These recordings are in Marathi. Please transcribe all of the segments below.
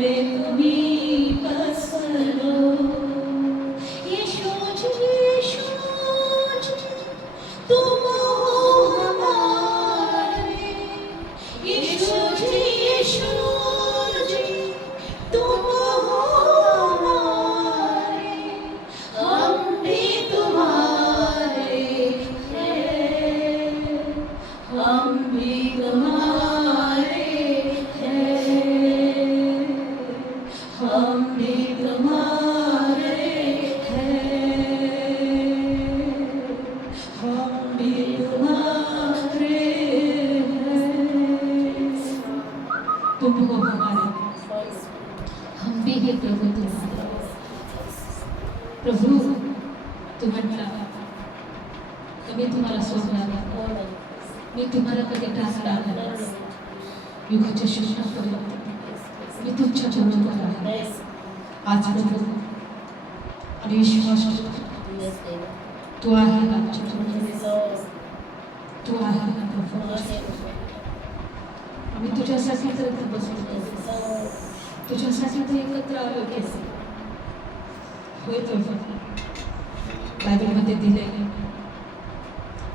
में तुम्ही पसरो यीशु जी तुम हो हमारे यीशु जी तुम हो हमारे हम भी तुम्हारे हैं हम भी तुम्हारे हैं हम भी तुम्हारे हैं हम भी तुम्हारे हैं तुम हो हमारे हम भी है प्रभु तुम्हारे प्रभू तू म्हटला मी तुम्हाला सोडणार नाही मी तुम्हाला कधी टाकणार नाही युगाच्या शेवटापर्यंत मी तुमच्या बरोबर आहे आज प्रभू आणि विश्वास तू आहे आमच्या तू आहे ना प्रभू आम्ही तुझ्यासाठी तर इथे बसलो तुझ्यासाठी तर एकत्र आलो की होय प्रभू बायबलमध्ये दिले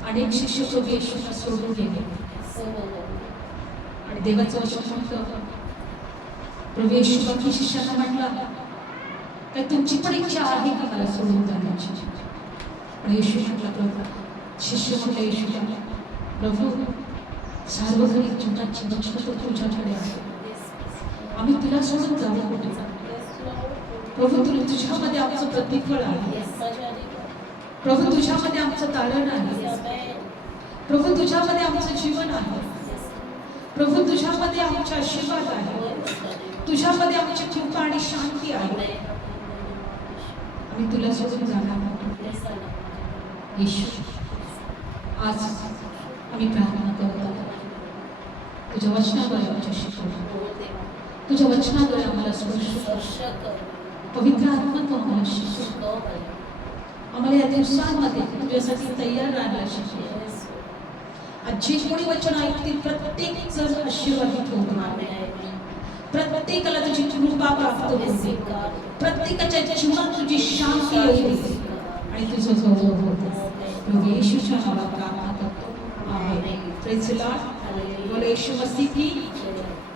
अनेक शिष्य प्रभू येशूला सोडून गेले आणि देवाचं वचन म्हटलं प्रभू येशू बाकी शिष्यांना म्हटला काय तुमची पण इच्छा आहे की मला सोडून जाण्याची पण येशू म्हटला प्रभू शिष्य म्हटलं येशूला प्रभू सार्वजनिक जीवनाची लक्ष तर तुझ्याकडे आहे आम्ही तुला सोडून जाऊ कुठे प्रभू तुझ्यामध्ये आमचं प्रतिफळ आहे प्रभू तुझ्यामध्ये आमचं तारण आहे प्रभू तुझ्यामध्ये आमचं जीवन आहे प्रभू तुझ्यामध्ये आमचे आशीर्वाद आहे तुझ्यामध्ये आमची कृपा आणि शांती आहे आम्ही तुला सोडून जाणार येशू आज आम्ही प्रार्थना करतो तुझ्या वचनाद्वारे आमच्याशी बोल तुझ्या वचनाद्वारे आम्हाला स्पर्श पवित्र आत्मा तू आम्हाला शिकव आम्हाला या दिवसांमध्ये तुझ्यासाठी तयार राहायला शिकव आज जे कोणी वचन ऐकतील प्रत्येक जण आशीर्वादित होणार प्रत्येकाला तुझी कृपा प्राप्त होईल प्रत्येकाच्या जीवनात तुझी शांती येईल आणि तुझं गौरव होते प्रभू येशूच्या नावात प्रार्थना करतो आमेन प्रेज द लॉर्ड बोलो येशू मसीह की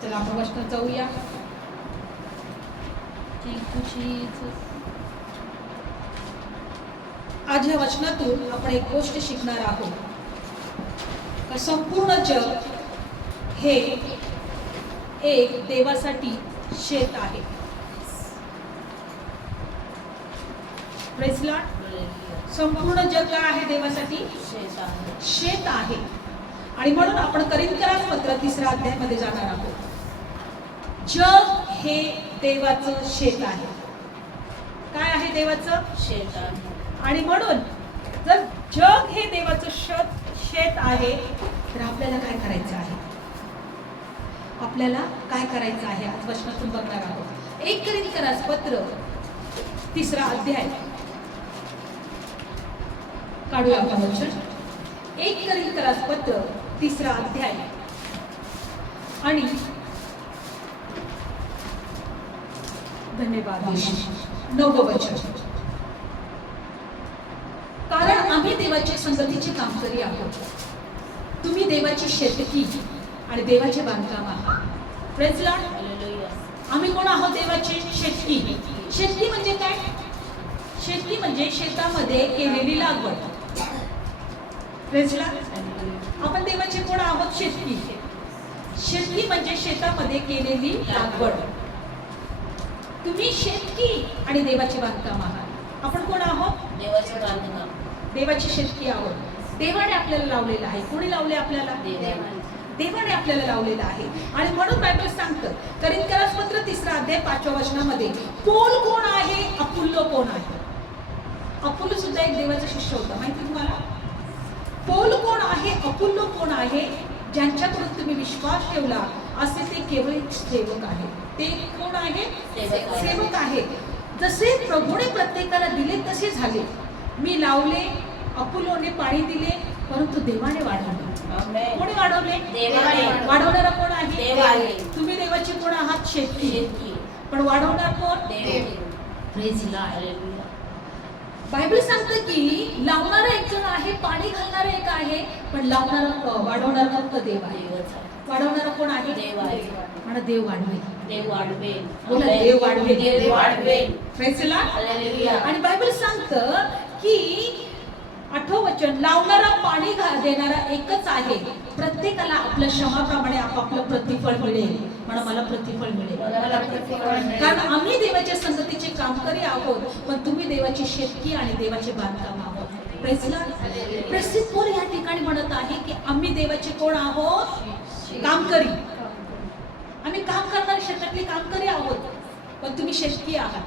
चला आपण वचनात जाऊया थँक यू जीसस आज या वचनातून आपण एक गोष्ट शिकणार आहोत का संपूर्ण जग हे एक देवासाठी शेत आहे प्रेज लॉर्ड संपूर्ण जग काय आहे देवासाठी शेत आहे आणि म्हणून आपण करिंथीयांस पत्र 3 अध्यायामध्ये जाणार आहोत जग हे देवाचं शेत आहे काय आहे देवाचं शेत आहे आणि म्हणून जर जग हे देवाचं शेत आहे तर आपल्याला काय करायचं आहे आपल्याला काय करायचं आहे आज वचनातून बघणार आहोत 1 करिंथीयांस पत्र 3 अध्याय काढूया आपण वचन 1 करिंथीयांस पत्र 3 अध्याय आणि धन्यवाद 9 वचन कारण आम्ही देवाच्या संगतीचे कामकरी आहोत तुम्ही देवाची शेतकी आणि देवाचे बांधकाम आहात प्रेज लॉर्ड आम्ही कोण आहोत देवाची शेतकी शेतकी म्हणजे काय शेतकी म्हणजे शेतामध्ये केलेली लागवड प्रेज लॉर्ड आपण देवाचे कोण आहोत शेतकी शेतकी म्हणजे शेतामध्ये केलेली लागवड तुम्ही शेतकी आणि देवाचे बांधकाम आहात आपण कोण आहोत देवाचे बांधकाम देवाची शेतकी आहोत देवाने आपल्याला लावलेलं आहे कोणी लावले आपल्याला देवाने आपल्याला लावलेलं आहे आणि म्हणून बायबल सांगतं करिंथीयांस पत्र 3 अध्याय 5व्या वचनामध्ये पौल कोण आहे अपुल्लो कोण आहे अपुल्लो सुद्धा एक देवाचा शिष्य होता माहिती तुम्हाला पौल कोण आहे अपुल्लो कोण आहे ज्यांच्याकडून तुम्ही विश्वास ठेवला असे ते केवळ सेवक आहे ते कोण आहे सेवक आहे जसे प्रभूने प्रत्येकाला दिले तसे झाले मी लावले अपुल्लोने पाणी दिले परंतु देवाने वाढवले कोणी वाढवले देवाने वाढवणारा कोण आहे देव आहे तुम्ही देवाची कोण आहात शेतकी पण वाढवणार कोण? देव. Praise Lord. हालेलुया. बायबल सांगतं की लावणारा एक जण आहे, पाणी घालणारा एक आहे, पण वाढवणारा फक्त देव आहे. देवच आहे. वाढवणारा कोण आहे? देव आहे. म्हणा देव वाढवेल. देव वाढवेल. बोला देव वाढवेल. देव वाढवेल. Praise Lord. हालेलुया. आणि बायबल सांगतं की 8वं वचन, लावणारा पाणी देणारा एकच आहे, प्रत्येकाला आपल्या श्रमाप्रमाणे आपापलं प्रतिफळ मिळेल. म्हणा मला प्रतिफळ मिळेल. मला प्रतिफळ मिळेल. कारण आम्ही देवाच्या संगतीचे कामकरी आहोत, पण तुम्ही देवाची शेतकी आणि देवाचे बांधकाम आहोत. Praise Lord. प्रेषित पौल या ठिकाणी म्हणत आहे की आम्ही देवाचे कोण आहोत? कामकरी. आम्ही काम करणारे शेतातले कामकरी आहोत, पण तुम्ही शेतकी आहात.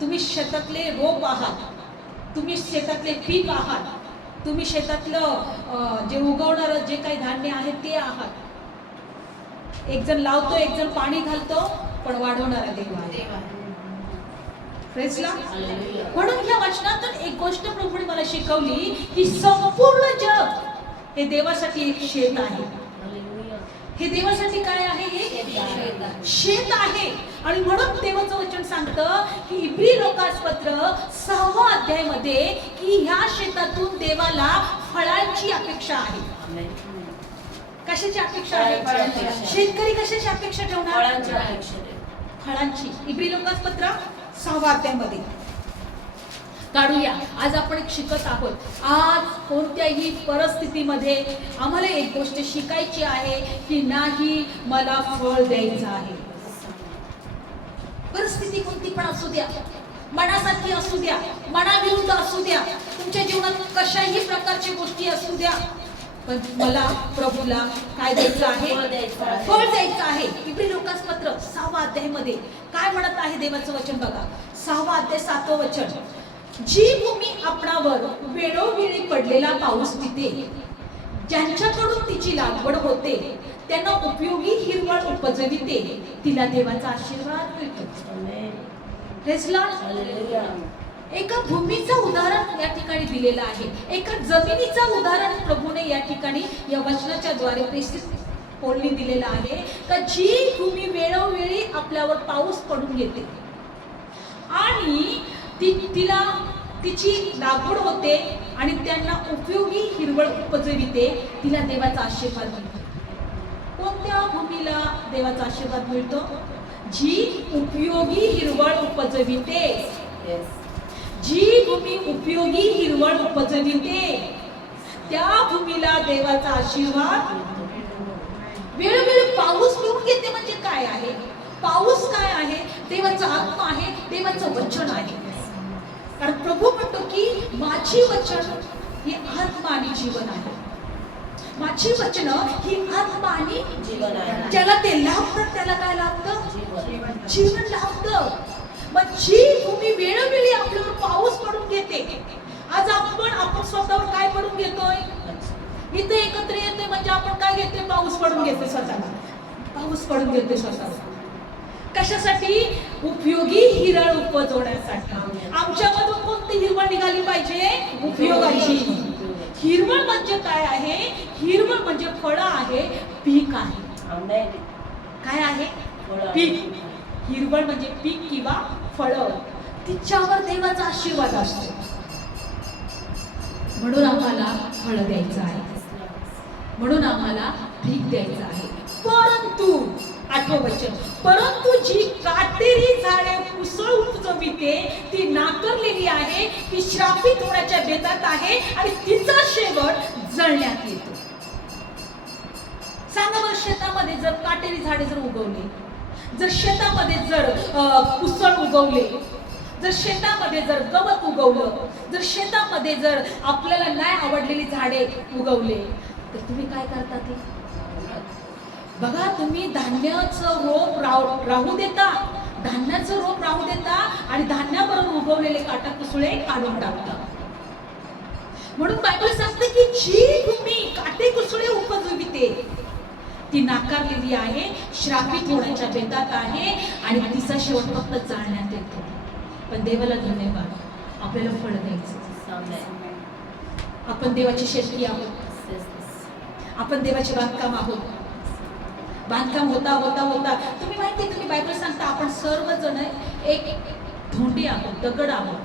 तुम्ही शेतातले रोप आहात, तुम्ही शेतातले पीक आहात, तुम्ही शेतातलं जे उगवणारं जे काही धान्य आहे ते आहात. एक जण लावतो, एक जण पाणी घालतो, पण वाढवणारा देव आहे. Praise Lord. हालेलुया. म्हणून या वचनातून एक गोष्ट प्रभूने मला शिकवली की संपूर्ण जग हे देवासाठी एक शेत आहे. हालेलुया. हे देवासाठी काय आहे? शेत आहे. शेत आहे. आणि म्हणून देवाचं वचन सांगतं की इब्री लोकासपत्र 6व्या अध्यायामध्ये की ह्या शेतातून देवाला फळांची अपेक्षा आहे. आमेन. कशाची अपेक्षा आहे? फळांची. शेतकरी कशाची अपेक्षा ठेवणार? फळांची अपेक्षा आहे. फळांची. इब्री लोकासपत्र 6व्या अध्यायामध्ये काढूया. आज आपण एक शिकत आहोत. आज कोणत्याही परिस्थितीमध्ये आम्हाला एक गोष्ट शिकायची आहे की नाही मला फळ द्यायचं आहे. परिस्थिती कोणती पण असू द्या, मनासारखी असू द्या, मनाविरुद्ध असू द्या, तुमच्या जीवनात कशाही प्रकारची गोष्टी असू द्या, पण मला प्रभूला काय द्यायचं आहे? फळ द्यायचं आहे. इब्री लोकासपत्र 6व्या अध्यायामध्ये काय म्हणत आहे देवाचं वचन बघा. 6वा अध्याय 7वं वचन, जी भूमी आपणावर वेळोवेळी पडलेला पाऊस पिते, ज्यांच्याकडून तिची लागवड होते, त्यांना उपयोगी हिरवळ उपजविते, तिला देवाचा आशीर्वाद मिळतो. आमेन. Praise Lord. हालेलुया. एका भूमीचं उदाहरण या ठिकाणी दिलेलं आहे. एका जमिनीचं उदाहरण प्रभूने या ठिकाणी या वचनाच्या द्वारे प्रेषित पौलने दिलेलं आहे का जी भूमी वेळोवेळी आपल्यावर पाऊस पडून येते आणि तिला तिची लागवड होते आणि त्यांना उपयोगी हिरवळ उपजविते, तिला देवाचा आशीर्वाद मिळतो. कोणत्या भूमीला देवाचा आशीर्वाद मिळतो? जी उपयोगी हिरवळ उपजविते. येस. जी भूमी उपयोगी हिरवळ उपजविते त्या भूमीला देवाचा आशीर्वाद. वेळोवेळी पाऊस पिऊन घेते म्हणजे काय आहे? पाऊस काय आहे? देवाचा आत्मा आहे, देवाचं वचन आहे. कारण प्रभू म्हणतो की माझी वचन ही आत्मा आणि जीवन आहे. माझी वचन ही आत्मा आणि जीवन आहे. ज्याला ते लाभतात त्याला काय लाभतं? जीवन. जीवन लाभतं. मग जी भूमी वेळोवेळी आपल्यावर पाऊस पडून घेते. आज आपण स्वतःवर काय पडून घेतोय? इथे एकत्र येते म्हणजे आपण काय घेतोय? पाऊस पडून घेतोय स्वतःला. पाऊस पडून घेतोय स्वतःला. कशासाठी? उपयोगी हिरवळ उपजवण्यासाठी. आमच्यामधून कोणती हिरवळ निघाली पाहिजे? उपयोगाची. हिरवळ म्हणजे काय आहे? हिरवळ म्हणजे फळं आहे, पीक आहे. आमेन. काय आहे? फळं. पीक. हिरवळ म्हणजे पीक किंवा फळं. तिच्यावर देवाचा आशीर्वाद असतो. म्हणून आम्हाला फळ द्यायचं आहे, म्हणून आम्हाला पीक द्यायचं आहे. परंतु 8वं वचन, परंतु जी काटेरी झाडे कुसळ उपजविते ती नाकारलेली आहे, ती श्रापित होण्याच्या बेतात आहे आणि तिचा शेवट जळण्यात येतो. सांगा बरं, शेतामध्ये जर काटेरी झाडे जर उगवली, जर शेतामध्ये जर कुसळ उगवले, जर शेतामध्ये जर गवत उगवलं, जर शेतामध्ये जर आपल्याला नाही आवडलेली झाडे उगवले, तर तुम्ही काय करता? ते बघा, तुम्ही धान्याचं रोप राहू देता, धान्याचं रोप राहू देता आणि धान्याबरोबर उगवलेले काटाकुसळे काढून टाकता. म्हणून बायबल सांगते की जी भूमी काटेकुसळे उपजविते ती नाकारलेली आहे, श्रापित होण्याच्या बेतात आहे आणि तिचा शेवट फक्त जाळण्यात येतो. पण देवाला धन्यवाद, आपल्याला फळ द्यायचं. आपण देवाची शेतकी आहोत, आपण देवाचे बांधकाम आहोत. बांधकाम होता होता होता तुम्ही माहिती, तुम्ही बायबल सांगता आपण सर्वजण एक धोंडी आहोत, दगड आहोत.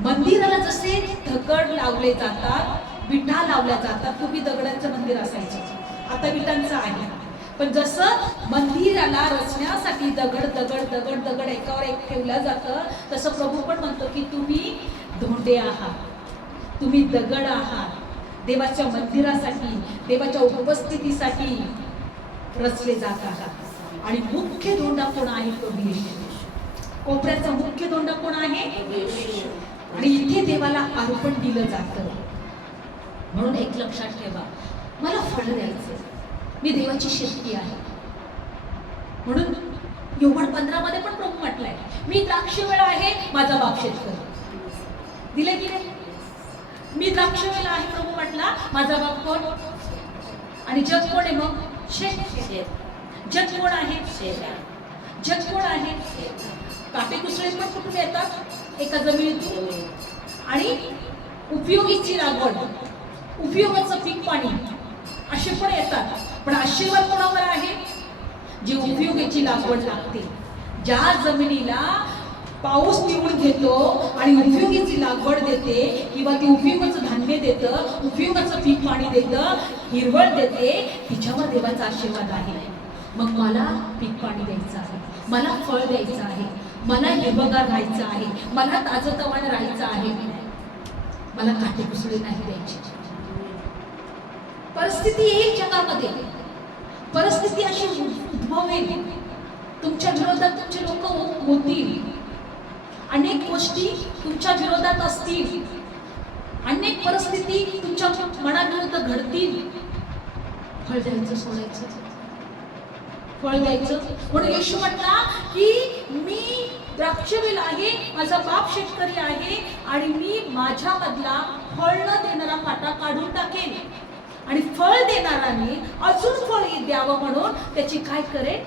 मंदिराला जसे दगड लावले जातात, विटा लावल्या जातात, पूर्वी दगडांचं मंदिर असायचं, आता विटांचं आहे. पण जसं मंदिराला रचण्यासाठी दगड दगड दगड दगड एकावर एक ठेवलं जातं, तसं प्रभू पण म्हणतो की तुम्ही धोंडे आहात, तुम्ही दगड आहात, देवाच्या मंदिरासाठी, देवाच्या उपस्थितीसाठी रचले जात आहात. आणि मुख्य धोंडा कोण आहे? प्रभू येशू. कोपऱ्याचा मुख्य धोंडा कोण आहे? आणि इथे देवाला अर्पण दिलं जातं. म्हणून एक लक्षात ठेवा, मला फळ द्यायचं, मी देवाची शेती आहे. म्हणून योहान 15 मध्ये पण प्रभू म्हटलंय, मी द्राक्षवेळ आहे, माझा बाप शेतकरी. दिले की नाही? मी द्राक्षवेळ आहे, प्रभू म्हटला, माझा बाप कोण? आणि जग कोण आहे मग? शेत. जग कोण आहे? जग कोण आहे? काटेकुसळे पण कुठून येतात? एका जमिनीतून. आणि उपयोगीची लागवड, उपयोगाचं पीक पाणी असे पण येतात. पण आशीर्वाद कोणावर आहे? जी उपयोगाची लागवड लागते, ज्या जमिनीला पाऊस पिळून घेतो आणि उपयोगीची लागवड देते, किंवा ती उपयोगाचं धान्य देतं, उपयोगाचं पीक पाणी देतं, हिरवळ देते, तिच्यावर देवाचा आशीर्वाद आहे. मग मला पीक पाणी द्यायचं आहे, मला फळ द्यायचं आहे, मला हिरवगार राहायचं आहे, मला ताजतवानं राहायचं आहे, मला काटेकुसळे नाही द्यायची. परिस्थिती येईल जगामध्ये, परिस्थिती अशी उद्भवेल, तुमच्या विरोधात तुमचे लोक होतील, अनेक गोष्टी तुमच्या विरोधात असतील, अनेक परिस्थिती तुमच्या मनाविरुद्ध घडतील. फळ द्यायचं सोडायचं? फळ द्यायचं. म्हणून येशू म्हटला की मी द्राक्षवेल आहे, माझा बाप शेतकरी आहे, आणि मी माझ्यामधला फळ न देणारा काटा काढून टाकेन, आणि फळ देणाराने अजून फळ द्यावं म्हणून त्याची काय करेल?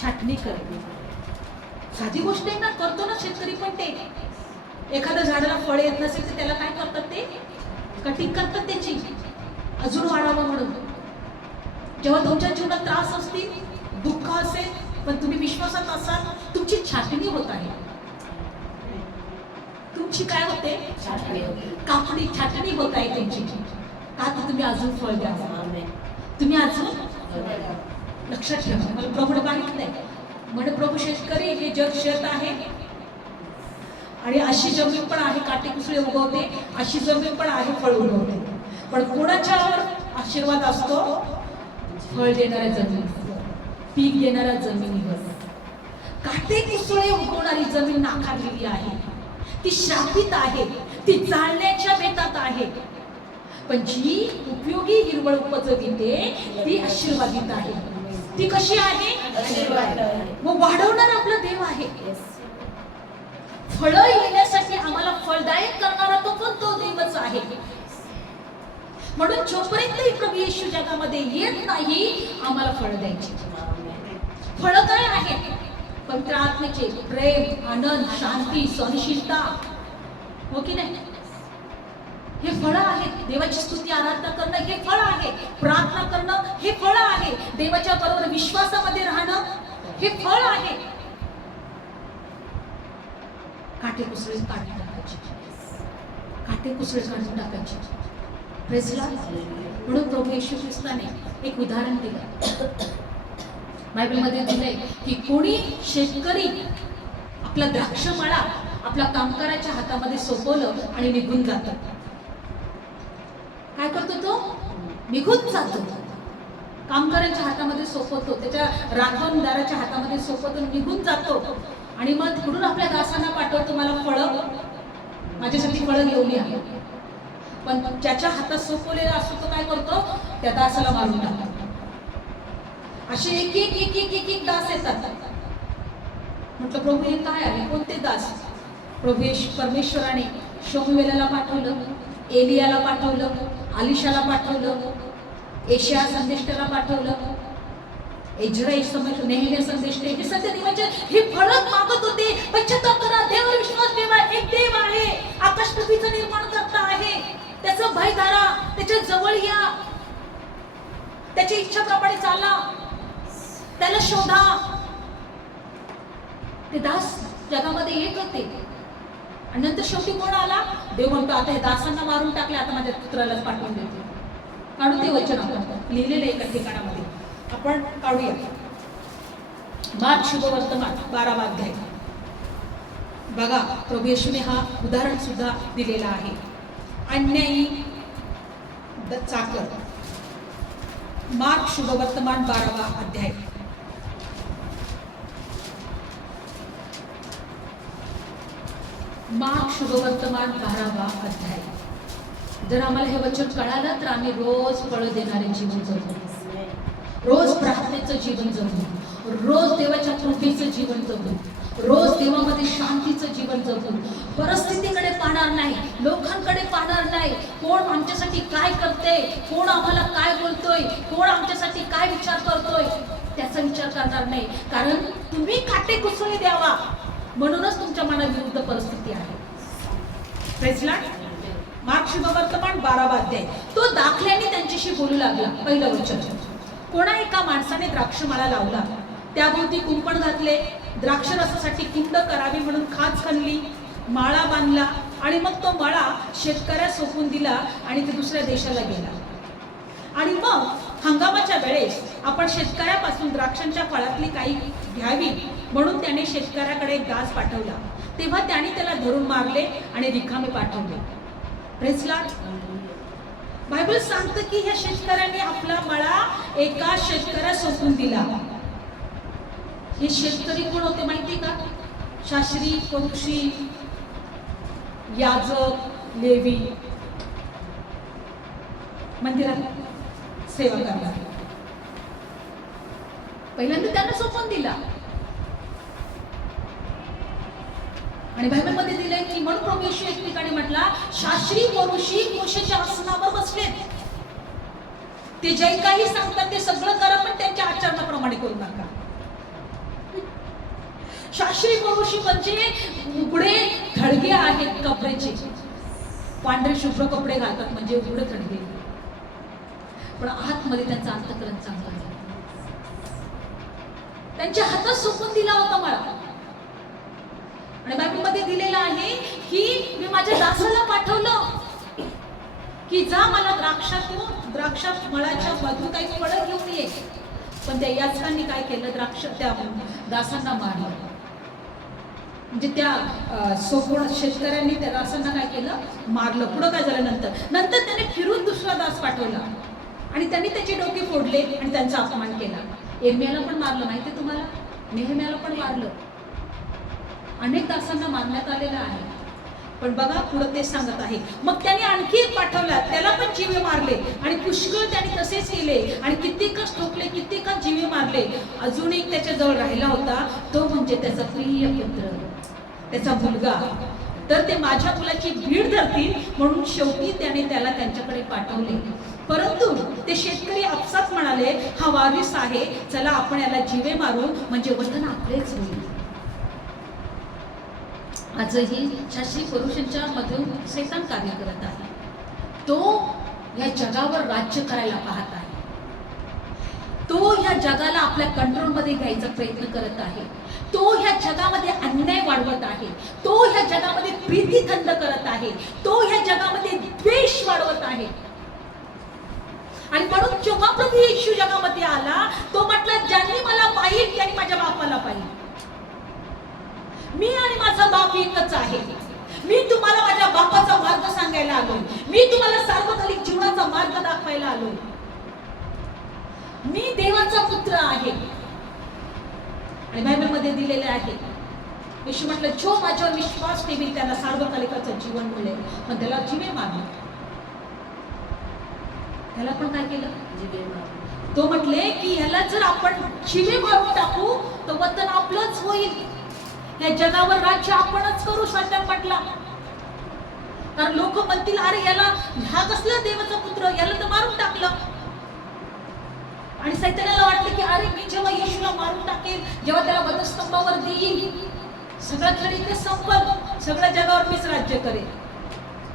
छाटणी करेल. साधी गोष्ट आहे ना, करतो ना शेतकरी पण ते. एखाद्या झाडाला फळ येत नसेल तर त्याला काय करतात? ते कटिंग करतात त्याची, अजून वाढावं म्हणून. जेव्हा तुमच्या जीवनात त्रास असतील, दुःख असेल, पण तुम्ही विश्वासात असाल, तुमची छाटणी होत आहे. तुमची काय होते? कापडी छाटणी होत आहे तुमची. का? तर तुम्ही अजून फळ द्यावं, तुम्ही अजून. लक्षात ठेवा, मला प्रभूने सांगितलंय, म्हणे प्रभू शेतकरी, हे जग शेत आहे, आणि अशी जमीन पण आहे काटेकुसळे उगवते, अशी जमीन पण आहे फळ उगवते. पण कोणाच्यावर आशीर्वाद असतो? फळ देणाऱ्या जमिनीवर, पीक देणाऱ्या जमिनीवर. काटेकुसळे उगवणारी जमीन नाकारलेली आहे, ती शापित आहे, ती जाळण्याच्या बेतात आहे. पण जी उपयोगी हिरवळ उपज देते ती आशीर्वादित आहे. ती कशी आहे? मग वाढवणार आपला देव आहे. फळं येण्यासाठी आम्हाला फळदायक करणारा तो पण तो देवच आहे. म्हणून जोपर्यंतही प्रभू येशू जगामध्ये येत नाही, आम्हाला फळ द्यायची. फळं काय आहेत? पवित्र आत्म्याचे प्रेम, आनंद, शांती, सहनशीलता, हो की नाही? हे फळं आहेत. देवाची स्तुती आराधना करणं हे फळ आहे, प्रार्थना करणं हे फळ आहे, देवाच्या बरोबर विश्वासामध्ये राहणं हे फळ आहे. काटेकुसळे काढून टाकायचे, काटेकुसळे काढून टाकायचे. Praise Lord. म्हणून प्रभू येशू ख्रिस्ताने एक उदाहरण दिलं, बायबलमध्ये दिलंय की कोणी शेतकरी आपला द्राक्षमाळा आपल्या कामगाराच्या हातामध्ये सोपवलं आणि निघून जातो. काय करतो तो? निघून जातो. कामगारांच्या हातामध्ये सोपवतो, त्याच्या राखणदाराच्या हातामध्ये सोपवतो, निघून जातो. आणि मग तिकडून आपल्या दासांना पाठवतो, मला फळं, माझ्यासाठी फळं घेऊन या. पण ज्याच्या हातात सोपवलेला असतो तो काय करतो? त्या दासाला मारून टाकतो. असे एक एक एक एक एक एक दास येतात. म्हटलं प्रभू हे काय आहे? कोणते दास? प्रभू परमेश्वराने शमूएलाला पाठवलं, एलियाला पाठवलं, अलिशाला पाठवलं, एशिया संदेष्टाला पाठवलं, इस्रायल समज नेहमी संदेष्टे. हे सध्या देवाचे हे फळं मागत होते. पश्चाताप करा, देवावर विश्वास ठेवा, एक देव आहे, आकाश पृथ्वीचं निर्माण करता आहे, त्याचं भय धरा, त्याच्या जवळ या, त्याची इच्छाप्रमाणे चाला, त्याला शोधा. ते दास जगामध्ये येत होते आणि नंतर शेवटी कोण आला? देव म्हणतो आता हे दासांना मारून टाकले, आता माझ्या पुत्रालाच पाठवून देते. काढू ते वचन आपण लिहिलेलं एका ठिकाणामध्ये, आपण काढूया. मार्क शुभवर्तमान 12वा अध्याय. बघा प्रभू येशूने हा उदाहरण सुद्धा दिलेला आहे. अन्यायी चाकर. मार्क शुभवर्तमान 12वा अध्याय. मार्क शुभवर्तमान 12वा अध्याय. जर आम्हाला हे वचन कळालं तर आम्ही रोज फळ देणारे जीवन जगू, रोज प्रार्थनेचं जीवन जगू, रोज देवाच्या कृपेचं जीवन जगू, रोज देवामध्ये शांतीचं जीवन जगू. परिस्थितीकडे पाहणार नाही, लोकांकडे पाहणार नाही, कोण आमच्यासाठी काय करते, कोण आम्हाला काय बोलतोय, कोण आमच्यासाठी काय विचार करतोय त्याचा विचार करणार नाही. कारण तुम्ही काटेकुसळे द्यावा म्हणूनच तुमच्या मनाविरुद्ध परिस्थिती आहे. Praise Lord. मार्क शुभवर्तमान 12वा अध्याय. तो दाखल्याने त्यांच्याशी बोलू लागला. पहिलं वचन. कोणा एका माणसाने द्राक्षमाळा लावला, त्याभोवती कुंपण घातले, द्राक्षरसासाठी कुंड करावी म्हणून खाच खणली, माळा बांधला आणि मग तो माळा शेतकऱ्यास सोपून दिला आणि ते दुसऱ्या देशाला गेला. आणि मग हंगामाच्या वेळेस आपण शेतकऱ्यापासून द्राक्षांच्या फळातली काही घ्यावी म्हणून त्याने शेतकऱ्याकडे एक दास पाठवला. तेव्हा त्याने त्याला धरून मारले आणि रिकामे पाठवले. Praise Lord. बायबल सांगतं की ह्या शेतकऱ्याने आपला मळा एका शेतकऱ्यास सोपून दिला. हे शेतकरी कोण होते माहिती का? शास्त्री, पक्षी, याजक, लेवी, मंदिरात सेवा करणार. पहिल्यांदा त्यांना सोपून दिला. आणि बायबलमध्ये दिलंय की म्हणून प्रभू येशू एक ठिकाणी म्हटला, शास्त्री पुरुषी मोशेच्या आसनावर बसलेत. ते जे काही सांगतात ते सगळं करा, पण त्यांच्या आचरणाप्रमाणे करू नका. शास्त्री पुरुषी म्हणजे उघडे थडगे आहेत कपड्याचे, पांढरे शुभ्र कपडे घालतात म्हणजे उघडे थडगे, पण आतमध्ये त्यांचा अंतःकरण चांगला आहे. त्यांच्या हातात सोपून दिला होता मला. आणि बायबलमध्ये दिलेलं आहे की मी माझ्या दासाला पाठवलं की जा मला द्राक्ष मळाच्या मधून काही फळं घेऊन ये. पण त्या याचकांनी काय केलं? त्या दासांना मारलं. म्हणजे त्या शेतकऱ्यांनी त्या दासांना काय केलं? मारलं. पुढं काय झालं? नंतर त्याने फिरून दुसरा दास पाठवला आणि त्यांनी त्याचे डोके फोडले आणि त्यांचा अपमान केला. एर्मियाला पण मारलं, माहिती तुम्हाला? नेहम्याला पण मारलं. अनेक दासांना मारण्यात आलेलं आहे. पण बघा पुढे ते सांगत आहे, मग त्याने आणखी एक पाठवला, त्याला पण जीवे मारले आणि पुष्कळ त्याने तसेच केले आणि कित्येकच ठोकले, कित्येकच जीवे मारले. अजून एक त्याच्याजवळ राहिला होता, तो म्हणजे त्याचा प्रिय पुत्र, त्याचा मुलगा. तर ते माझ्या मुलाची भीड धरतील म्हणून शेवटी त्याने त्याला त्यांच्याकडे पाठवले. परंतु ते शेतकरी आपसात म्हणाले, हा वारिस आहे, चला आपण याला जीवे मारू म्हणजे वतन आपलेच होईल. आजही शास्त्री पुरुषांच्या मधून सैतान कार्य करत आहे. तो या जगावर राज्य करायला पाहत आहे. तो ह्या जगाला आपल्या कंट्रोलमध्ये घ्यायचा प्रयत्न करत आहे. तो ह्या जगामध्ये अन्याय वाढवत आहे. तो ह्या जगामध्ये प्रीती थंड करत आहे. तो ह्या जगामध्ये द्वेष वाढवत आहे. आणि म्हणून जेव्हा प्रभू येशू जगामध्ये आला, तो म्हटला, ज्यांनी मला पाहिल त्यांनी माझ्या बापाला पाहिल. मी आणि माझा बाप एकच आहे. मी तुम्हाला माझ्या बापाचा मार्ग सांगायला आलो. मी तुम्हाला सार्वकालिक जीवनाचा मार्ग दाखवायला आलो. मी देवाचा पुत्र आहे. आणि बायबलमध्ये दिलेले आहे, येशू म्हटलं, जो माझ्यावर विश्वास ठेवील त्याला सार्वकालिकाचं जीवन मिळेल. मग त्याला जीवे मारले. त्याला पण काय केलं? जीवे मारले. तो म्हटले की ह्याला जर आपण जीवे मारून टाकू तर वतन आपलंच होईल. या जगावर राज्य आपणच करू. सैतान म्हटला, कारण लोक म्हणतील, अरे याला हा कसला देवाचा पुत्र, याला तर मारून टाकलं. आणि सैतानाला वाटलं की अरे मी जेव्हा येशूला मारून टाकेल, जेव्हा त्याला वधस्तंभावर देईल, सगळं खेळ इथे संपल, सगळ्या जगावर मीच राज्य करेल.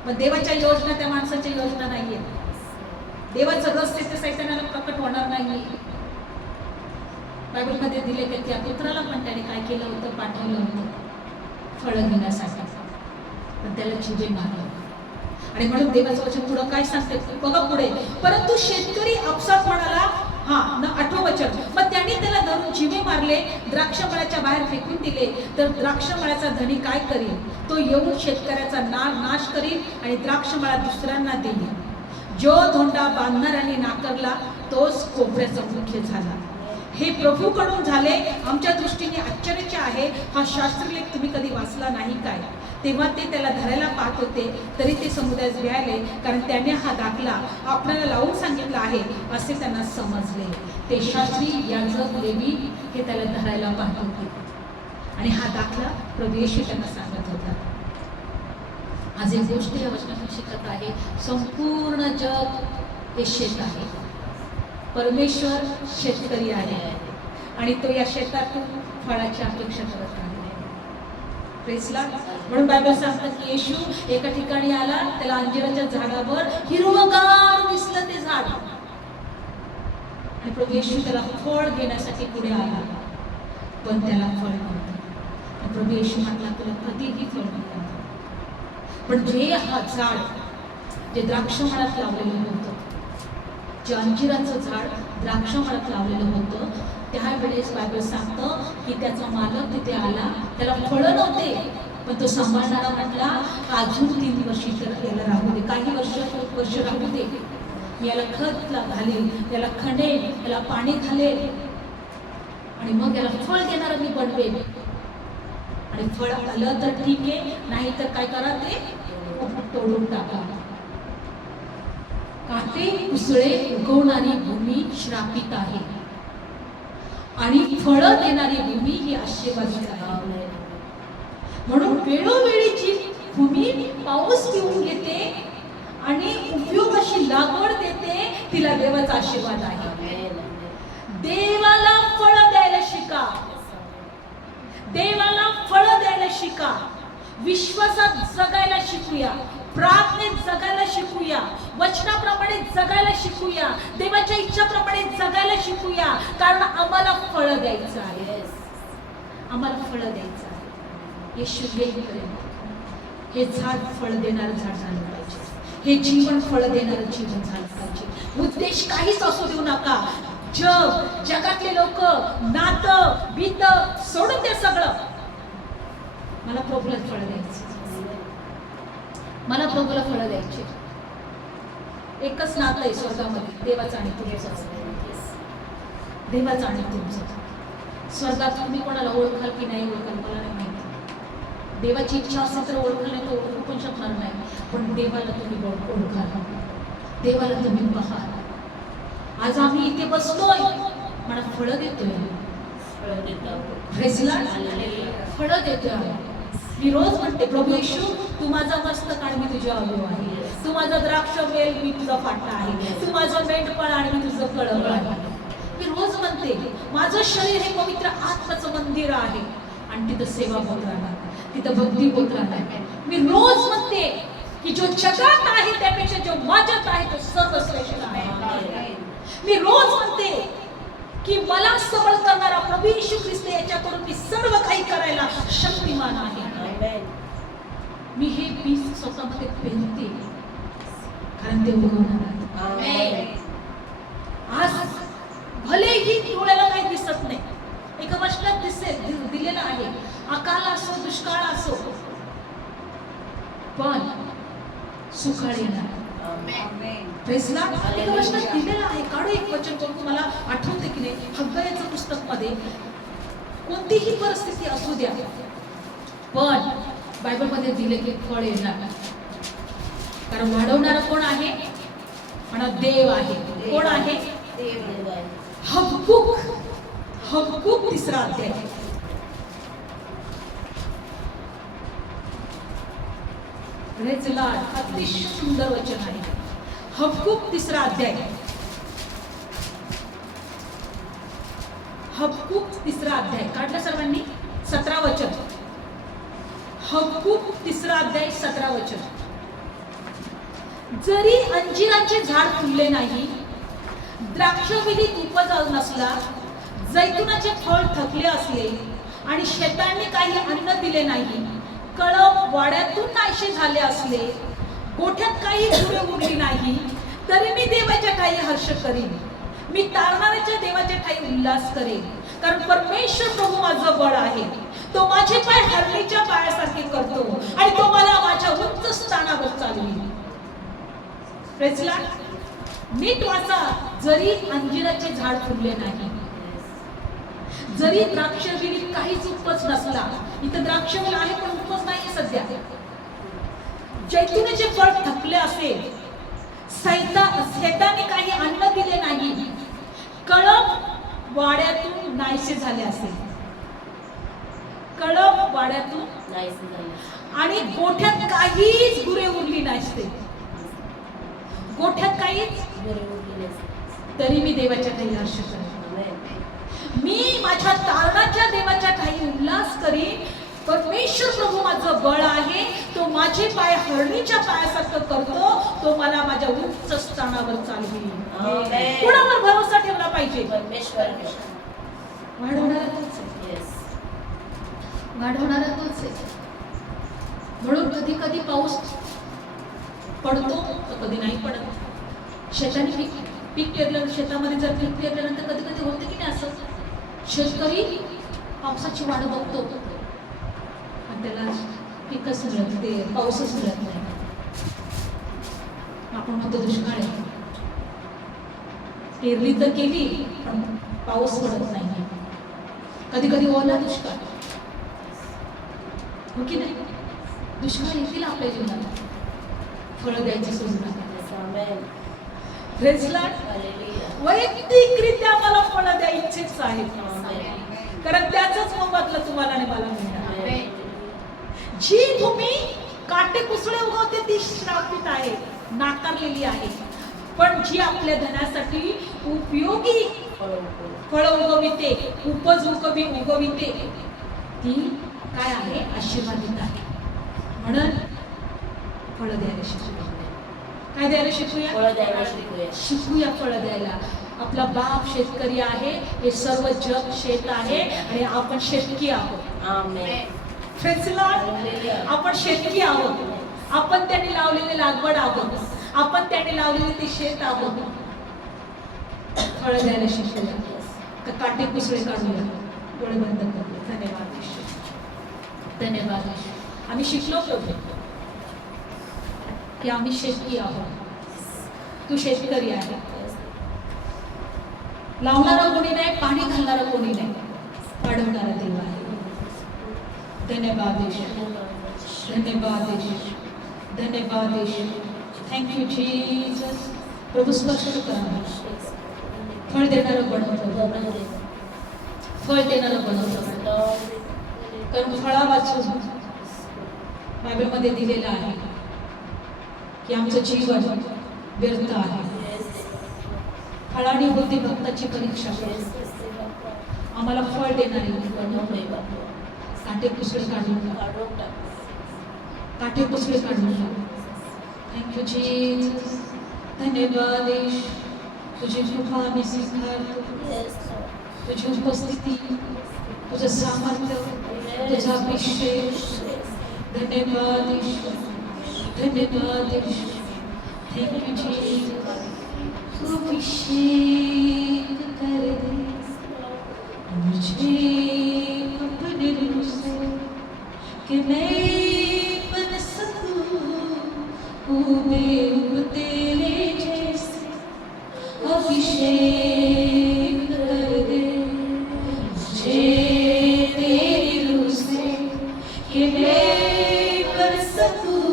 मग देवाच्या योजना त्या माणसाच्या योजना नाहीये. देवाचं रस्ते ते सैतानाला प्रकट होणार नाही. बायबलमध्ये दिले की त्या पुत्राला पण त्याने काय केलं होतं, पाठवलं होतं फळं घेण्यासाठी, पण त्याला जिवे मारलं. आणि म्हणून देवाचं वचन पुढं काय सांगते बघा पुढे, परंतु शेतकरी आपसात म्हणाला, हा 8वं वचन, मग त्यांनी त्याला धरून जिवे मारले, द्राक्षमळ्याच्या बाहेर फेकून दिले. तर द्राक्षमळ्याचा धनी काय करील, तो येऊन शेतकऱ्याचा नाश करील आणि द्राक्षमळा दुसऱ्यांना देईल. जो धोंडा बांधणाऱ्यांनी नाकारला तोच कोपऱ्याचा मुख्य झाला. हे प्रभूकडून झाले, आमच्या दृष्टीने आश्चर्याचे आहे. हा शास्त्रलेख तुम्ही कधी वाचला नाही काय? तेव्हा ते त्याला धरायला पाहत होते, तरी ते समुदायास भियाले, कारण त्याने हा दाखला आपल्याला लावून सांगितला आहे असे त्यांना समजले. ते शास्त्री, याजक, लेवी हे त्याला धरायला पाहत होते आणि हा दाखला प्रभू येशू त्यांना सांगत होता. आज एक गोष्ट या वचनातून शिकत आहे, संपूर्ण जग हे शेत आहे, परमेश्वर शेतकरी आहे आणि तो या शेतातून फळाची अपेक्षा करत आहे. Praise Lord. म्हणून बायबल सांगतं की येशू एका ठिकाणी आला, त्याला अंजिराच्या झाडावर हिरवगार दिसलं ते झाड, आणि प्रभू येशू त्याला फळ घेण्यासाठी पुढे आला, पण त्याला फळ नव्हतं. प्रभू येशू म्हटला, तुला कधीही फळ नव्हतं. पण जे हा झाड जे द्राक्षमळ्यात लावलेलं होतं, जे अंजिराचं झाड द्राक्षमळ्यात लावलेलं होतं, त्यावेळेस बायबल सांगतं की त्याचा मालक तिथे आला, त्याला फळं नव्हते, पण तो सांभाळणारा म्हटला अजून 3 वर्ष तर याला राहू दे, काही वर्ष राहू दे, याला खत घालेल, याला खणेल, याला पाणी घालेल आणि मग याला फळ देणारं मी बनवेल. आणि फळ आलं तर ठीक आहे, नाही तर काय करा, ते तोडून टाका. काटे कुसळे उगवणारी भूमी श्रापित आहे आणि फळं देणारी भूमी ही आशीर्वादित आहे. म्हणून वेळोवेळी जी भूमी पाऊस पिऊन घेते आणि उपयोगाशी लागवड देते, तिला देवाचा आशीर्वाद आहे. देवाला फळ द्यायला शिका, देवाला फळ द्यायला शिका, विश्वासात जगायला शिकूया, प्रार्थनेत जगायला शिकूया, वचनाप्रमाणे जगायला शिकूया, देवाच्या इच्छाप्रमाणे जगायला शिकूया, कारण आम्हाला फळ द्यायचं आहे, आम्हाला फळ द्यायचं आहे. येशू येईपर्यंत हे झाड फळ देणारं झाड झालं पाहिजे, हे जीवन फळ देणारं जीवन झालं पाहिजे. उद्देश काहीच असू देऊ नका. जगातले लोक नातं बीत सोडून दे सगळं, मला प्रभूला फळ द्यायचं, मला प्रभूला फळ द्यायची. एकच नातं आहे स्वर्गामध्ये, देवाचं आणि तुमचं, देवाचं आणि तुमचं. स्वर्गात तुम्ही कोणाला ओळखाल की नाही ओळखाल मला नाही माहिती, देवाची इच्छा असेल तर ओळखाल, नाही तर ओळखू पण शकणार नाही, पण देवाला तुम्ही ओळखाल, देवाला तुम्ही पाहाल. आज आम्ही इथे बसलोय, मला फळं देतोय, फळं देतोय. मी रोज म्हणते, प्रभू येशू तू माझा मस्तक आणि मी तुझ्या अवयव आहे, तू माझा द्राक्ष वेल मी तुझा फाटा आहे, तू माझं मेंढपाळ आणि मी तुझं कळवळ आहे. मी रोज म्हणते, माझं शरीर हे पवित्र आत्म्याचं मंदिर आहे आणि तिथं सेवा होत राहणार, तिथं भक्ती होत राहणार. मी रोज म्हणते की जो जगात आहे त्यापेक्षा जो माझ्यात आहे तो सर्वश्रेष्ठ आहे. मी रोज म्हणते की मला सबळ करणारा प्रभू येशू ख्रिस्त याच्याकडून मी सर्व काही करायला शक्तिमान आहे. मी हे बीज स्वतःमध्ये पेरते, कारण ते उगवणार आहे. आज भलेही डोळ्याला काही दिसत नाही, एका वचनात दिलेलं आहे, अकाल असो दुष्काळ असो पण सुकाळ येणार. Praise Lord. एका वचनात दिलेलं आहे. काढू एक वचन करून तुम्हाला आठवते की नाही, हग्गायाचं पुस्तक मध्ये कोणतीही परिस्थिती असू द्या, पण बायबल मध्ये दिले की फळ येणार, कारण वाढवणारा कोण आहे, म्हणा देव आहे. कोण आहे? देव आहे. हबक्कूक 3रा अध्याय. Praise Lord. अतिशय सुंदर वचन आहे. हबक्कूक 3रा अध्याय. हबक्कूक 3रा अध्याय काढलं सर्वांनी? 17 वचन. हबक्कूक 3रा अध्याय 17 वचन. जरी अंजिराचे झाड फुलले नाही, द्राक्षवेलीत उपज नसला, जैतुनाचे फळ थकले असले आणि शेतांनी काही अन्न दिले नाही, कळप वाड्यातून नाहीसे झाले असले, गोठ्यात काही गुरे उरली नाही, तरी मी देवाच्या ठायी हर्ष करीन, मी तारणाऱ्याच्या देवाच्या ठायी उल्हास करेन, कारण परमेश्वर प्रभू माझं बळ आहे. तो माझे पाय हरणीच्या पायासारखे करतो आणि तो मला माझ्या उंच स्थानावर चालवेल. Praise Lord. नीट वाचा. जरी अंजिराचे झाड फुलले नाही, जरी द्राक्षवेलीत काहीच उपज नसला, इथं द्राक्षवेल आहे पण उपज नाही सध्या, जैतुनाचे फळ थकले असेल, शेताने काही अन्न दिले नाही, कळप वाड्यातून नाहीसे झाले असेल, कळप वाड्यातून नाहीसे झाले आणि गोठ्यात काहीच गुरे उरली नसते, गोठ्यात काहीच, तरी मी देवाच्या ठायी हर्ष करेन, मी माझ्या तारणाच्या देवाच्या ठायी उल्हास करीन. परमेश्वर प्रभू माझं बळ आहे, तो माझे पाय हरणीच्या पायासारखं करतो, तो मला माझ्या उंच स्थानावर चालवेल. कुणावर भरोसा ठेवला पाहिजे? परमेश्वर. वाढवणारा तोच आहे, वाढवणारा तोच आहे. म्हणून कधी कधी पाऊस पडतो तर कधी नाही पडत. शेताने पीक पेरलं, शेतामध्ये जर पीक पेरल्यानंतर कधी कधी होते की नाही असं, शेतकरी पावसाची वाट बघतो आणि त्याला पीकच मिळत, ते पाऊसच मिळत नाही. आपण म्हणतो दुष्काळ आहे, पेरली तर केली पण पाऊस पडत नाही. कधी कधी ओला दुष्काळ, हो की नाही? दुष्काळ येतील आपल्या जीवनात, फळं द्यायची सुरुवात. Praise Lord. वैयक्तिकरित्या मला फळं द्यायचीच आहेत, कारण त्याचंच मोबदला तुम्हाला आणि मला मिळणार. जी भूमी काटेकुसळे उगवते ती श्रापित आहे, नाकारलेली आहे, पण जी आपल्या धनासाठी उपयोगी फळ उगविते, उपज उगविते, ती काय आहे? आशीर्वादित आहे. म्हणून फळं द्यायला शिकूया. काय द्यायला शिकूया? फळं द्यायला शिकूया. शिकूया फळं द्यायला. आपला बाप शेतकरी आहे, हे सर्व जग शेत आहे आणि आपण शेतकी आहोत. आमेन. Praise Lord. आपण शेतकी आहोत, आपण त्यांनी लावलेले लागवड आहोत, आपण त्यांनी लावलेले ते शेत आहोत. फळं द्यायला शिकूया, काटे कुसळे काढूया, डोळे बंद करूया. धन्यवाद ईश्वर, धन्यवाद ईश्वर. आम्ही शिकलो की आम्ही शेतकी आहोत, तू शेतकरी आहे. लावणारा कोणी नाही, पाणी घालणारा कोणी नाही, वाढवणारा देव आहे. धन्यवाद ईश्वर, धन्यवाद ईश्वर, धन्यवाद ईश्वर. Thank you Jesus. प्रभू स्पर्श करा. फळ देणारं बनवतो, फळ देणारं बनवतो. कारण फळा वाचून बायबलमध्ये दिलेलं आहे की आमचं जीवन व्यर्थ आहे. फळाने होती भक्ताची परीक्षा. आम्हाला फळ देणारी काटे पुसळे काढून टाक, काटे पुसळे काढून टाक. Thank you Jesus. धन्यवाद ईश्वर. तुझी कृपा आम्ही स्वीकारतो, तुझी उपस्थिती, तुझं सामर्थ्य, तुझा अभिषेक. धन्यवाद ईश्वर, धन्यवाद ईश्वर. Thank you Jesus. तू अभिषेक कर दे मुझे अपने रूह से कि मैं बन सकूं हूबहू तेरे जैसे. अभिषेक कर दे मुझे तेरी रूह से कि मैं बन सकूं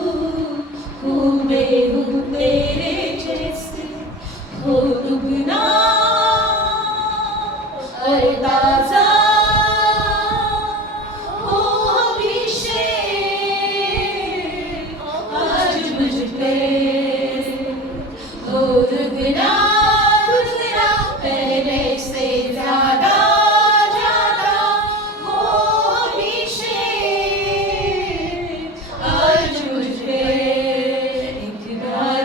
हूबहू तेरे जैसे. हो दुगना और ताजा हो अभिषेक आज मुझ पे. हो दुगना पहले से ज्यादा ज्यादा हो अभिषेक आज मुझ पे. एक बार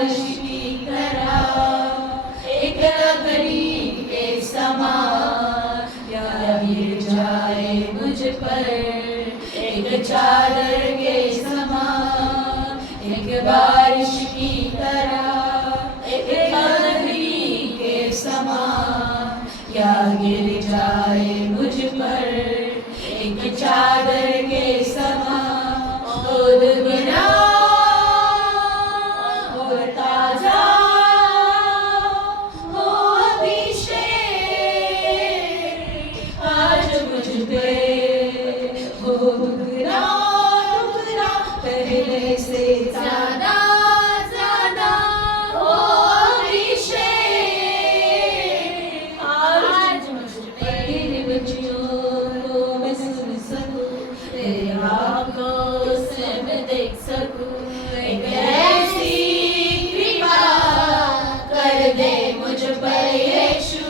एक चादर के समान, एक बारिश की तरह, एक बदली के समान, या गिर जाए मुझ पर एक चादर के समान, और दुगना और ताजा हो अभिषेक आज मुझ पे, हो दुगना दुगना पहले से ज्यादा ज्यादा हो अभिषेक आज मुझ पे। तेरे बच्चों को मैं सुन सकूं, तेरे आँखों से मैं देख सकूं, एक ऐसी कृपा कर दे मुझ पर यीशु,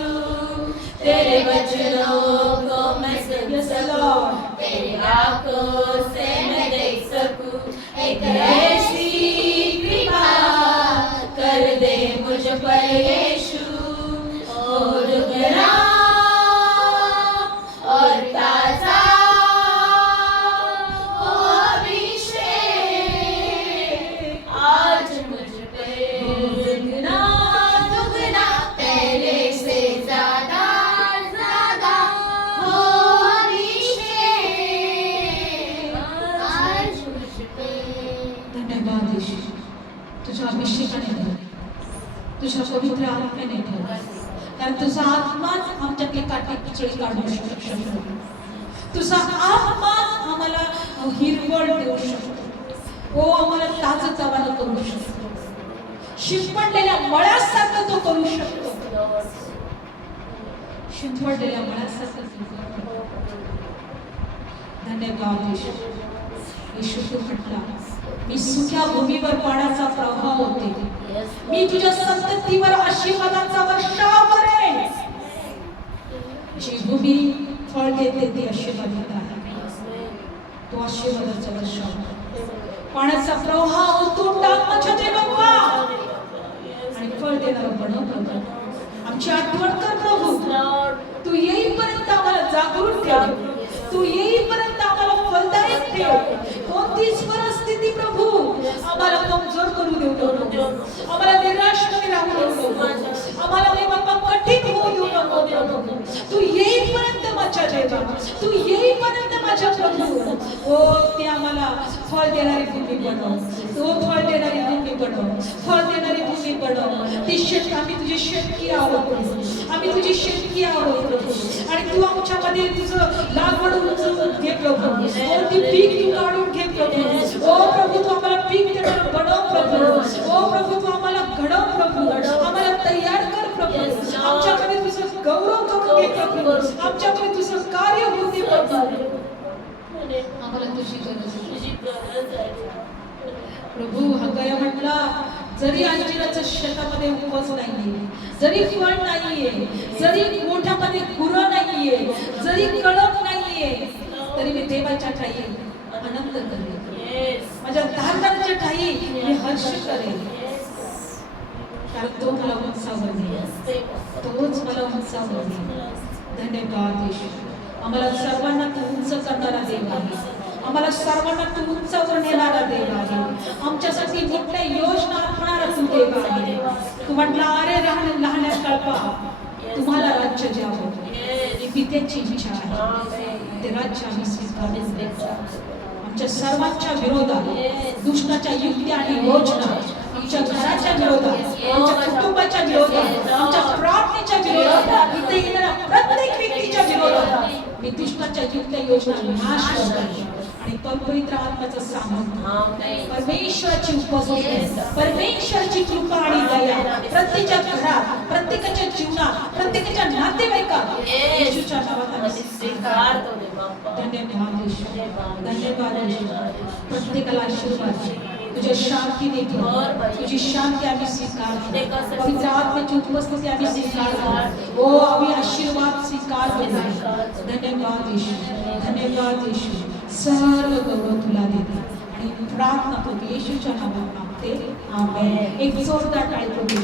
तेरे वचनों को मैं सुन सकूं, तेरी आँखों से मैं देख सकूं, एक ऐसी कृपा कर दे मुझ पर यीशु, और दुगना और ताजा हो अभिषेक आज मुझ पे, दुगना दुगना पहले से ज्यादा ज्यादा हो अभिषेक आज मुझ पे। धन्यवाद येशू, तुझ्या अभिषेकाने भर, तुझ्या पवित्र आत्म्याने भर, कारण तुझा आत्माच आमच्यातले काटे पिचळे काढू शकतो, तुझा आत्माच आम्हाला हिरवळ देऊ शकतो, ओ आम्हाला ताजं तवानं करू शकतो, शिंपडलेल्या मळ्यासारखं तो करू शकतो, शिंपडलेल्या मळ्यासारखं तो करू शकतो. धन्यवाद येशू. येशू तू म्हटला, मी सुक्या भूमीवर पाण्याचा प्रवाह होते, मी तुझ्या संततीवर आशीर्वादाचा वर्षाव करेन. जी भूमी फळ देते ती आशीर्वादित आहे, तो आशीर्वादाचा वर्षाव, पाण्याचा प्रवाह होतो टाकण्याच्या देवा आणि फळ देणारा बनव प्रभू. आमची आठवण कर प्रभू, तू येईपर्यंत आम्हाला जागृत ठेव, तू येईपर्यंत आम्हाला फलदायक ठेव. कोणतीच परिस्थिती प्रभू आम्हाला कमजोर करू देऊ नको, आम्हाला निराश मध्ये राहू देऊ नको, आम्हाला हे बाबा कठीण होऊ देऊ नको प्रभू. तू येईपर्यंत माझ्या देवा, तू येईपर्यंत माझ्या प्रभू, ओ ते आम्हाला फळ देणारी भूमी बनव, तो फळ देणारी भूमी बनव, फळ देणारी भूमी बनव. ती शेत आम्ही तुझी शेतकी आहोत प्रभू, आम्ही तुझी शेतकी आहोत प्रभू, आणि तू आमच्यामध्ये तुझं लागवड उचलून घे प्रभू, ओ ती पीक तू काढून घे प्रभू. ओ प्रभू तू आम्हाला पीक देणारं बनव प्रभू, ओ प्रभू तू आम्हाला घडव प्रभू, आम्हाला तयार कर प्रभू, आमच्यामध्ये तुझं गौरव करून घे प्रभू, आमच्यामध्ये तुझं कार्य होऊ दे प्रभू. आम्हाला तुझी गरज आहे प्रभू. हगया म्हटला, जरी अंजिराच्या शेतामध्ये उपवास नाहीये, जरी फळ नाहीये, जरी मोठ्यामध्ये गुरं नाहीये, जरी कळप नाहीये, तरी मी देवाच्या ठाई आनंद करेन, माझ्या धारदाराच्या ठाई मी हर्ष करेन, कारण तो मला उंचावणे, तोच मला उंचावणे. धन्यवाद येशू. आम्हाला सर्वांना तू उंच करणारा देव आहे, आम्हाला सर्वांना तू उंचावर नेणारा देव आहे, आमच्यासाठी मोठ्या योजना आखणारा तू देव आहे. तू म्हटला, अरे लहान कल्पा तुम्हाला राज्य द्यावं, ही पित्याची इच्छा आहे, ते राज्य आम्ही स्वीकारतो. आमच्या सर्वांच्या विरोधात दुष्टाच्या युक्ती आणि योजना, आमच्या घराच्या विरोधात, आमच्या कुटुंबाच्या विरोधात, आमच्या प्रार्थनेच्या विरोधात, इथे येणाऱ्या प्रत्येक व्यक्तीच्या विरोधात मी दुष्टाच्या युक्त्या योजना नाश करतो, आणि पवित्र आत्म्याचं सामर्थ्य, परमेश्वराची उपस्थिती, परमेश्वराची कृपा आणि दया प्रत्येकाच्या घरात, प्रत्येकाच्या जीवनात, प्रत्येकाच्या नातेवाईकात येशूच्या नावात आम्ही स्वीकारतो. धन्यवाद येशू, धन्यवाद येशू. प्रत्येकाला आशीर्वाद, तुझ्या शांतीने भर, तुझी शांती आम्ही स्वीकारतो, पवित्र आत्म्याची उपस्थिती आम्ही स्वीकारतो. ओ आम्ही आशीर्वाद स्वीकारतो. धन्यवाद येशू, धन्यवाद येशू. सर्व गौरव तुला देते आणि प्रार्थना प्रभू येशूच्या नावात मागते. आमेन. एक जोरदार टाळी प्रभू.